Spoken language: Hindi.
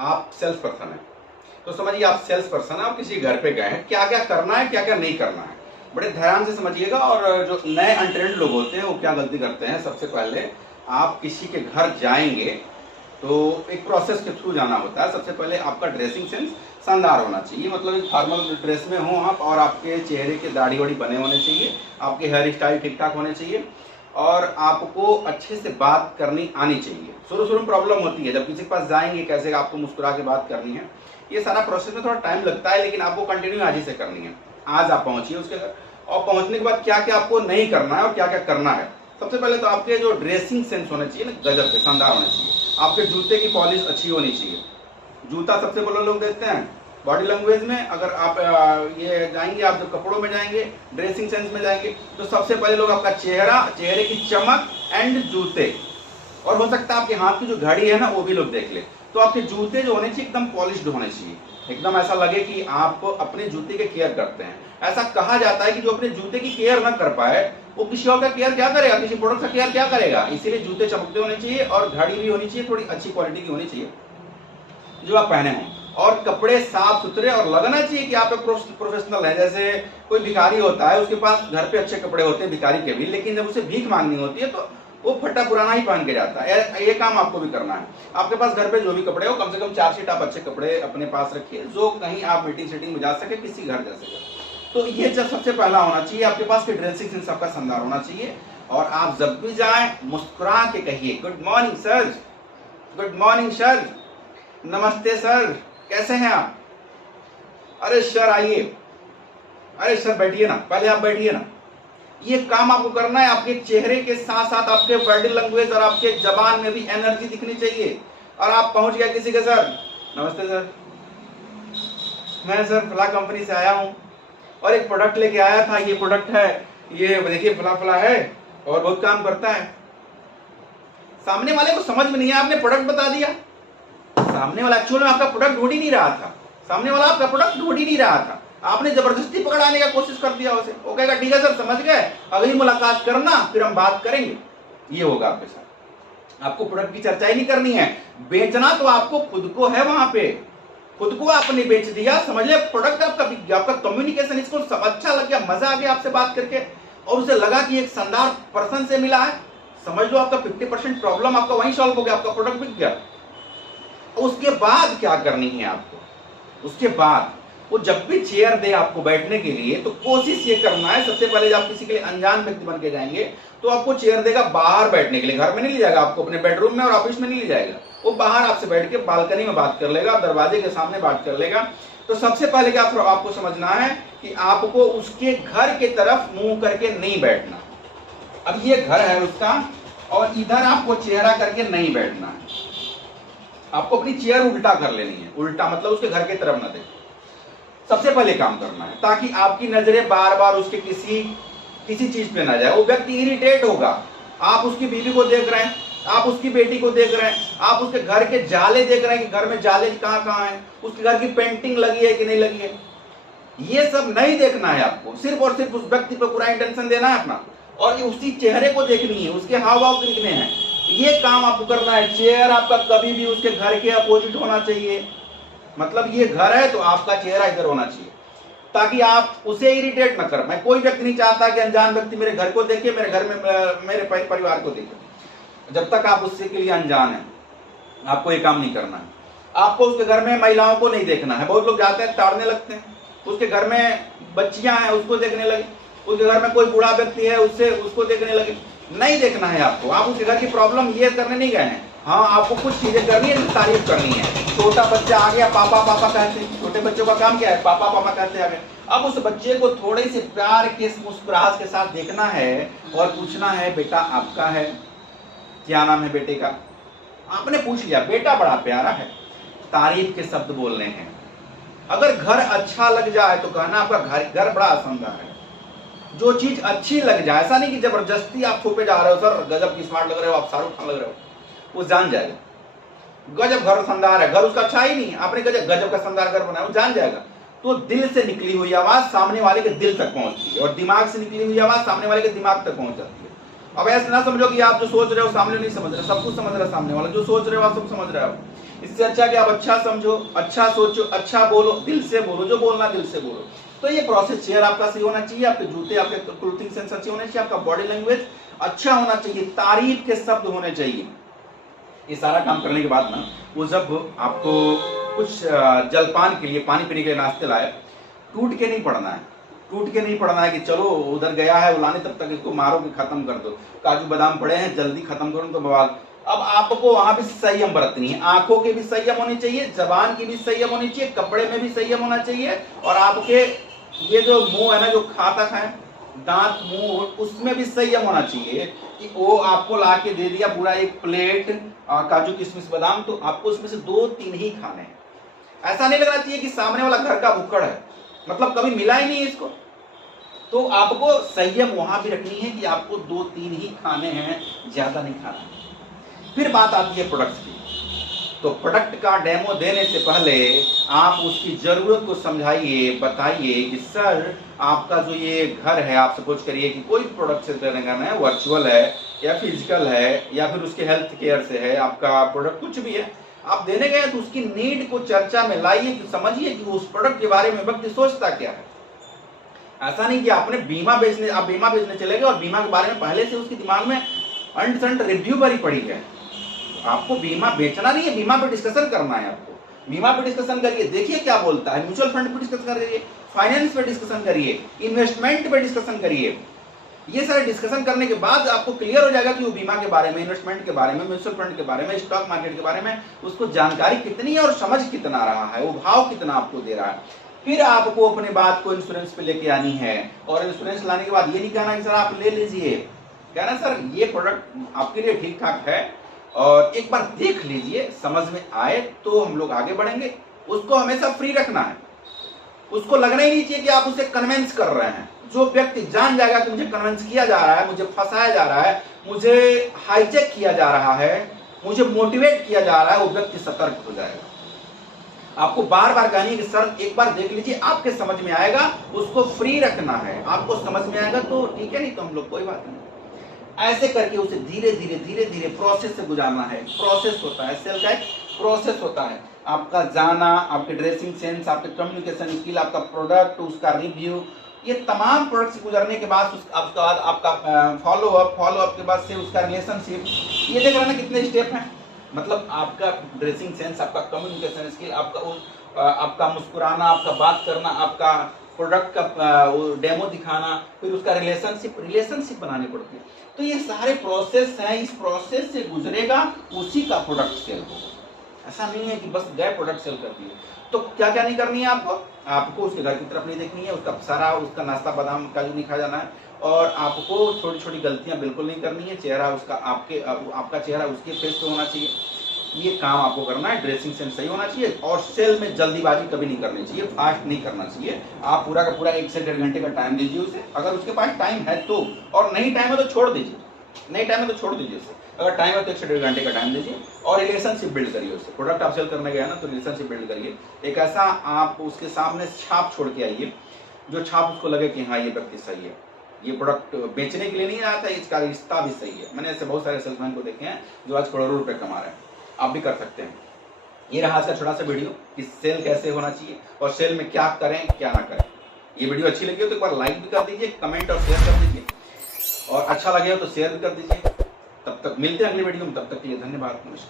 आप सेल्स पर्सन हैं, तो समझिए आप सेल्स पर्सन हैं, आप किसी घर पे गए हैं, क्या क्या करना है क्या क्या नहीं करना है, बड़े ध्यान से समझिएगा। और जो नए अनट्रेंड लोग होते हैं वो क्या गलती करते हैं, सबसे पहले आप किसी के घर जाएंगे तो एक प्रोसेस के थ्रू जाना होता है। सबसे पहले आपका ड्रेसिंग सेंस शानदार होना चाहिए, मतलब एक फॉर्मल ड्रेस में हो आप, और आपके चेहरे के दाढ़ी वाड़ी बने होने चाहिए, आपके हेयर स्टाइल ठीक ठाक होने चाहिए, और आपको अच्छे से बात करनी आनी चाहिए। शुरू शुरू में प्रॉब्लम होती है, जब किसी के पास जाएंगे कैसे आपको मुस्कुरा के बात करनी है, ये सारा प्रोसेस में थोड़ा टाइम लगता है, लेकिन आपको कंटिन्यू आज ही से करनी है। आज आप पहुंचिए उसके घर, और पहुंचने के बाद क्या क्या आपको नहीं करना है और क्या क्या करना है। सबसे पहले तो आपके जो ड्रेसिंग सेंस होने चाहिए ना, गजब के शानदार होने चाहिए। आपके जूते की पॉलिश अच्छी होनी चाहिए। जूता सबसे पहले लोग देखते हैं बॉडी लैंग्वेज में। अगर आप ये जाएंगे, आप जब कपड़ों में जाएंगे, ड्रेसिंग सेंस में जाएंगे, तो सबसे पहले लोग आपका चेहरा, चेहरे की चमक एंड जूते, और हो सकता है आपके हाथ की जो घड़ी है ना वो भी लोग देख ले। तो आपके जूते जो होने चाहिए एकदम पॉलिश्ड होने चाहिए, एकदम ऐसा लगे कि आप अपने जूते की केयर करते हैं। ऐसा कहा जाता है कि जो अपने जूते की केयर ना कर पाए वो किसी और का केयर क्या करेगा, किसी प्रोडक्ट का केयर क्या करेगा। इसीलिए जूते चमकते होने चाहिए, और घड़ी भी होनी चाहिए, थोड़ी अच्छी क्वालिटी की होनी चाहिए जो आप पहने हों, और कपड़े साफ सुथरे, और लगना चाहिए कि आप एक प्रोफेशनल है। जैसे कोई भिखारी होता है, उसके पास घर पे अच्छे कपड़े होते हैं भिखारी के भी, लेकिन जब उसे भीख मांगनी होती है तो वो फटा पुराना ही पहन के जाता है। ये काम आपको भी करना है। आपके पास घर पे जो भी कपड़े हो, कम से कम 4 शीट आप अच्छे कपड़े अपने पास रखिए, जो कहीं आप मीटिंग सीटिंग में जा सके, किसी घर जा सके। तो ये जब सबसे पहला होना चाहिए। आपके पास की ड्रेसिंग सेंस आपका शानदार होना चाहिए, और आप जब भी जाएं मुस्कुरा के कहिए, good morning sir, good morning sir, नमस्ते सर, कैसे हैं आप, अरे सर आइए, अरे सर बैठिए ना, पहले आप बैठिए ना। ये काम आपको करना है। आपके चेहरे के साथ साथ आपके बॉडी लैंग्वेज और आपके जबान में भी एनर्जी दिखनी चाहिए। और आप पहुंच गया किसी के, सर नमस्ते सर, मैं सर फला कंपनी से आया हूं और एक प्रोडक्ट लेके आया था, ये प्रोडक्ट है, ये देखिए फला फला है और बहुत काम करता है। सामने वाले को समझ में नहीं है, आपने प्रोडक्ट बता दिया। सामने वाला एक्चुअल में आपका प्रोडक्ट ढूंढ ही नहीं रहा था, सामने वाला आपका प्रोडक्ट ढूंढ ही नहीं रहा था, आपने जबरदस्ती पकड़ाने का कोशिश कर दिया उसे। वो कहेगा ठीक है सर समझ गए, अगली मुलाकात करना, फिर हम बात करेंगे। ये होगा आपके साथ। आपको प्रोडक्ट की चर्चा ही नहीं करनी है, बेचना तो आपको खुद को है। वहां पे खुद को आपने बेच दिया, समझ ले प्रोडक्ट आपका कम्युनिकेशन, इसको सब अच्छा लग गया, मजा आ गया आपसे बात करके, और उसे लगा कि एक शानदार पर्सन से मिला है। समझ लो आपका 50% प्रॉब्लम आपका वहीं सॉल्व हो गया, आपका प्रोडक्ट बिक गया। उसके बाद क्या करनी है आपको, उसके बाद वो जब भी चेयर दे आपको बैठने के लिए, तो कोशिश ये करना है, सबसे पहले जब आप किसी के लिए अनजान व्यक्ति बन के जाएंगे तो आपको चेयर देगा बाहर बैठने के लिए, घर में नहीं ले जाएगा आपको, अपने बेडरूम में और ऑफिस में नहीं ले जाएगा, वो बाहर आपसे बैठ के बालकनी में बात कर लेगा, दरवाजे के सामने बात कर लेगा। तो सबसे पहले क्या आपको समझना है कि आपको उसके घर के तरफ मुंह करके नहीं बैठना। अब ये घर है उसका, और इधर आपको चेहरा करके नहीं बैठना है, आपको अपनी चेयर उल्टा कर लेनी है। उल्टा मतलब उसके घर की तरफ ना देखें, सबसे पहले काम करना है, ताकि आपकी नजरें बार बार उसके किसी चीज पे ना जाए। वो व्यक्ति इरिटेट होगा। आप उसकी बीवी को देख रहे हैं, आप उसकी बेटी को देख रहे हैं, आप उसके घर के जाले देख रहे हैं कि घर में जाले कहाँ कहाँ हैं, उसके घर की पेंटिंग लगी है कि नहीं लगी है। ये सब नहीं देखना है आपको, सिर्फ और सिर्फ उस व्यक्ति पर पूरा इंटेंशन देना है अपना, और उसी चेहरे को देखनी है, उसके हाव भाव देखने हैं। ये काम आपको करना है। चेयर आपका कभी भी उसके घर के अपोजिट होना चाहिए, मतलब ये घर है तो आपका चेहरा इधर होना चाहिए, ताकि आप उसे इरिटेट ना कर पाए। कोई व्यक्ति नहीं चाहता कि अनजान व्यक्ति मेरे घर को देखे, मेरे घर में मेरे परिवार को देखे। जब तक आप उससे के लिए अनजान है, आपको ये काम नहीं करना है। आपको उसके घर में महिलाओं को नहीं देखना है। बहुत लोग जाते हैं ताड़ने लगते हैं, उसके घर में बच्चियां हैं उसको देखने लगे, उसके घर में कोई बूढ़ा व्यक्ति है उसको देखने लगे। नहीं देखना है आपको। आप उसके घर की प्रॉब्लम ये करने नहीं गए हैं। हाँ, आपको कुछ चीजें करनी है, तारीफ करनी है। छोटा बच्चा आ गया, पापा पापा कहते हैं। छोटे बच्चों का काम क्या है, पापा पापा कहते आ गए। अब उस बच्चे को थोड़े से प्यार के मुस्कुराहट के साथ देखना है और पूछना है, बेटा आपका है क्या नाम है बेटे का। आपने पूछ लिया, बेटा बड़ा प्यारा है, तारीफ के शब्द बोलने हैं। अगर घर अच्छा लग जाए तो कहना आपका घर बड़ा शानदार है। जो चीज अच्छी लग जाए, ऐसा नहीं कि जबरदस्ती आप थोपे जा रहे हो, सर गजब की स्मार्ट लग रहे हो आप, शाहरुख खान लग रहे हो, वो जान जाएगा गजब घर शानदार है। घर उसका अच्छा ही नहीं, आपने गजब का शानदार घर बनाया, वो जान जाएगा। तो दिल से निकली हुई आवाज सामने वाले के दिल तक पहुंचती है, और दिमाग से निकली हुई आवाज सामने वाले के दिमाग तक पहुंच जाती है। अब ऐसा ना समझो कि आप जो सोच रहे हो सामने नहीं समझ रहे, सब कुछ समझ रहे हो, सामने वाला जो सोच रहे हो आप सब समझ रहे हो। इससे अच्छा कि आप अच्छा समझो, अच्छा सोचो, अच्छा बोलो, दिल से बोलो, जो बोलना दिल से बोलो। तो ये प्रोसेस, चेयर आपका सही होना चाहिए, आपके जूते, आपके क्लोथिंग सेंस अच्छे होने चाहिए, आपका बॉडी लैंग्वेज अच्छा होना चाहिए, तारीफ के शब्द होने चाहिए। ये सारा काम करने के बाद ना, वो जब आपको कुछ जलपान के लिए, पानी पीने के लिए नाश्ते लाए, टूट के नहीं पड़ना है, टूट के नहीं पड़ना है कि चलो उधर गया है उलाने, तब तक इसको मारो कि खत्म कर दो, काजू बादाम पड़े हैं जल्दी खत्म करो तो बवाल। अब आपको वहां भी संयम बरतनी है, आंखों की भी संयम होनी चाहिए, जबान की भी संयम होनी चाहिए, कपड़े में भी संयम होना चाहिए, और आपके ये जो मुंह है ना, जो खाता है, दांत मुंह, उसमें भी संयम होना चाहिए कि वो आपको ला के दे दिया पूरा एक प्लेट काजू किशमिश बादाम, तो आपको उसमें से 2-3 ही खाने हैं। ऐसा नहीं लगना चाहिए कि सामने वाला घर का भुक्कड़ है, मतलब कभी मिला ही नहीं इसको। तो आपको संयम वहां भी रखनी है कि आपको 2-3 ही खाने हैं, ज्यादा नहीं खाना है। फिर बात आती है प्रोडक्ट की। तो प्रोडक्ट का डेमो देने से पहले आप उसकी जरूरत को समझाइए, बताइए कि सर आपका जो ये घर है, आप सपोज करिए कि कोई प्रोडक्ट से देने का है, वर्चुअल है या फिजिकल है या फिर उसके हेल्थ केयर से है, आपका प्रोडक्ट कुछ भी है, आप देने गए तो उसकी नीड को चर्चा में लाइए, कि समझिए कि उस प्रोडक्ट के बारे में व्यक्ति सोचता क्या है। ऐसा नहीं कि आपने आप बीमा बेचने चले गए और बीमा के बारे में पहले से उसके दिमाग में अंट संट रिव्यू भरी पड़ी है। आपको बीमा बेचना नहीं है, बीमा पे डिस्कशन करना है। आपको बीमा पे डिस्कशन करिए, देखिए क्या बोलता है, म्यूचुअल फंड पे डिस्कशन करिए, फाइनेंस पे डिस्कशन करिए, इन्वेस्टमेंट पे डिस्कशन करिए। ये सारे डिस्कशन करने के बाद आपको क्लियर हो जाएगा कि वो बीमा के बारे में, इन्वेस्टमेंट के बारे में, म्यूचुअल फंड के बारे में, स्टॉक मार्केट के बारे में उसको जानकारी कितनी है और समझ कितना रहा है, वो भाव कितना आपको दे रहा है। फिर आपको अपने बात को इंश्योरेंस पे लेके आनी है, और इंश्योरेंस लाने के बाद ये नहीं कहना कि सर आप ले लीजिए, कहना सर ये प्रोडक्ट आपके लिए ठीक ठाक है और एक बार देख लीजिए, समझ में आए तो हम लोग आगे बढ़ेंगे। उसको हमेशा फ्री रखना है, उसको लगना ही नहीं चाहिए कि आप उसे कन्वेंस कर रहे हैं। जो व्यक्ति जान जाएगा कि मुझे कन्वेंस किया जा रहा है, मुझे फंसाया जा रहा है, मुझे हाईजेक किया जा रहा है, मुझे मोटिवेट किया जा रहा है, वो व्यक्ति सतर्क हो जाएगा। आपको बार बार कहनी है कि सर एक बार देख लीजिए, आपके समझ में आएगा, उसको फ्री रखना है, आपको समझ में आएगा तो ठीक है, नहीं तो हम लोग कोई बात नहीं। ऐसे करके उसे धीरे धीरे धीरे धीरे प्रोसेस से गुजारना है। प्रोसेस होता है, सेल का एक प्रोसेस होता है। आपका जाना, आपके ड्रेसिंग सेंस, आपके कम्युनिकेशन स्किल, आपका प्रोडक्ट, उसका रिव्यू, ये तमाम प्रोडक्ट से गुजरने के बाद उसके बाद आपका फॉलो अप के बाद से उसका रिलेशनशिप। ये देख रहे ना कितने स्टेप हैं, मतलब आपका ड्रेसिंग सेंस, आपका कम्युनिकेशन स्किल, आपका मुस्कुराना, आपका बात करना, आपका प्रोडक्ट का डेमो दिखाना, फिर उसका रिलेशनशिप बनानी पड़ती है। तो ये सारे प्रोसेस हैं, इस प्रोसेस से गुजरेगा, उसी का प्रोडक्ट सेल होगा। ऐसा नहीं है कि बस गए प्रोडक्ट सेल कर दिए। तो क्या क्या नहीं करनी है आपको उसके घर की तरफ नहीं देखनी है, उसका नाश्ता बादाम काजू नहीं खा जाना है, और आपको छोटी छोटी गलतियां बिल्कुल नहीं करनी है। चेहरा आपका चेहरा उसके फेस पे होना चाहिए। ये काम आपको करना है। ड्रेसिंग सेंस सही होना चाहिए, और सेल में जल्दीबाजी कभी नहीं करनी चाहिए, फास्ट नहीं करना चाहिए। आप पूरा का पूरा 1 से 1.5 घंटे का टाइम दीजिए उसे, अगर उसके पास टाइम है तो, और नहीं टाइम है तो छोड़ दीजिए, नहीं टाइम है तो छोड़ दीजिए उसे। अगर टाइम है तो 1 से 1.5 घंटे का टाइम दीजिए, और रिलेशनशिप बिल्ड करिए उससे। प्रोडक्ट आप सेल करने गए ना, तो रिलेशनशिप बिल्ड करिए। एक ऐसा आप उसके सामने छाप छोड़ के आइए, जो छाप उसको लगे कि हाँ ये व्यक्ति सही है, ये प्रोडक्ट बेचने के लिए नहीं आता है, इसका रिश्ता भी सही है। मैंने ऐसे बहुत सारे सेल्समैन को देखे हैं जो आज करोड़ों रुपए कमा रहे हैं। आप भी कर सकते हैं। ये रहा आज का छोटा सा वीडियो कि सेल कैसे होना चाहिए और सेल में क्या करें क्या ना करें। ये वीडियो अच्छी लगी हो तो एक बार लाइक भी कर दीजिए, कमेंट और शेयर कर दीजिए, और अच्छा लगे हो तो शेयर भी कर दीजिए। तब तक मिलते हैं अगली वीडियो में, तब तक के लिए धन्यवाद, नमस्कार।